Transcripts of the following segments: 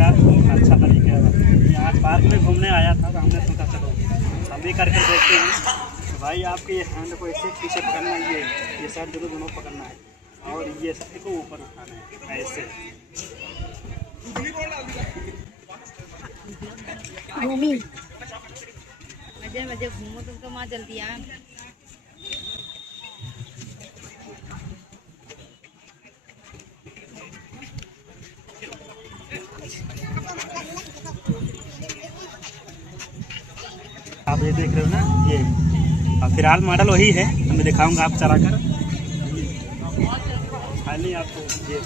का अच्छा तरीका है। आज पार्क में घूमने आया था तो हमने सोचा चलो हम भी करके देखते हैं। तो भाई आपके ये हैंड को ऐसे पीछे पकड़ना है, ये साइड दोनों पकड़ना है और ये साइड को ऊपर उठाना है ऐसे। मजे मजे घूमो तुम तो माँ जल्दी आ। आप ये देख रहे हो ना, ये फिलहाल मॉडल वही है, मैं दिखाऊंगा आप चला कर। खाली आपको ये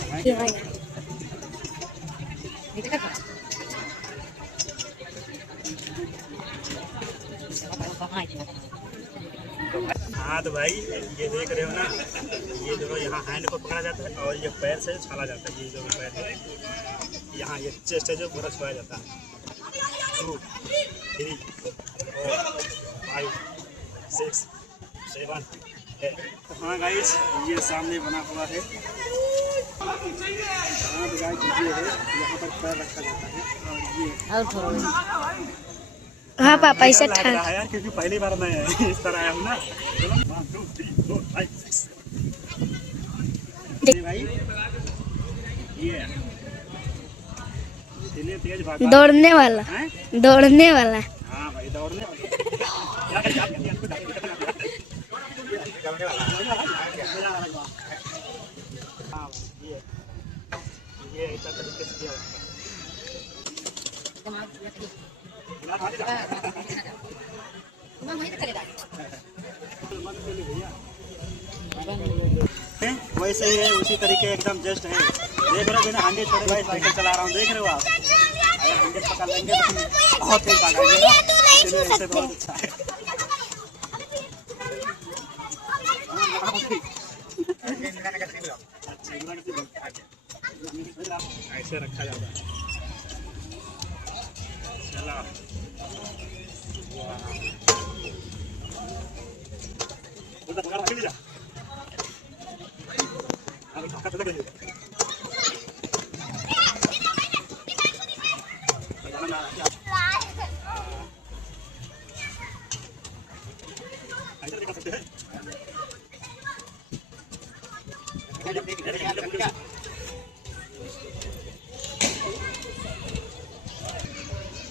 हाँ तो भाई ये देख रहे हो ना, ये दोनों यहाँ हैंड को पकड़ा जाता है और ये पैर से छाला जाता है। ये जो पैर है यहाँ, ये चेस्ट है जो पूरा छुआ जाता है। 2 3 4 5 6 7 8। हाँ गाइस, ये सामने बना हुआ है। हाँ तो गाइस ये है, यहाँ पर पैर रखा जाता है और ये हाँ पापा ऐसे लग रहा है यार, क्योंकि पहली बार मैं इस तरह आया हूँ ना। 1 2 3 4 5 6 भाई ये तेज भागा, दौड़ने वाला है? दौड़ने वाला। हाँ भाई दौड़ने हाँ ये ऐसा तरीके से किया वैसे ही है, उसी तरीके एकदम जस्ट है। देख रहे हो ना, हांडी छोड़े भाई साइकिल चला रहा हूँ, देख रहे हो आप। अगर हांडी पकड़ लेंगे तो बहुत तेज भागेंगे ना, इसलिए इससे बहुत अच्छा है। ऐसे रखा जाता है। चला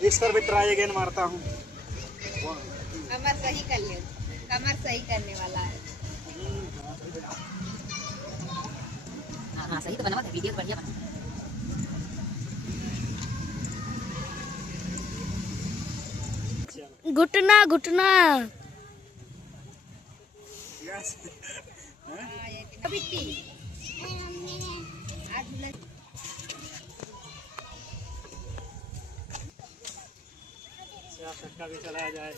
इस पर भी ट्राई अगेन मारता हूँ। कमर सही कर ले, कमर सही करने वाला है। हाँ सही तो बना हुआ, वीडियो बढ़िया बना। घुटना घुटना छक्का भी चलाया जाए।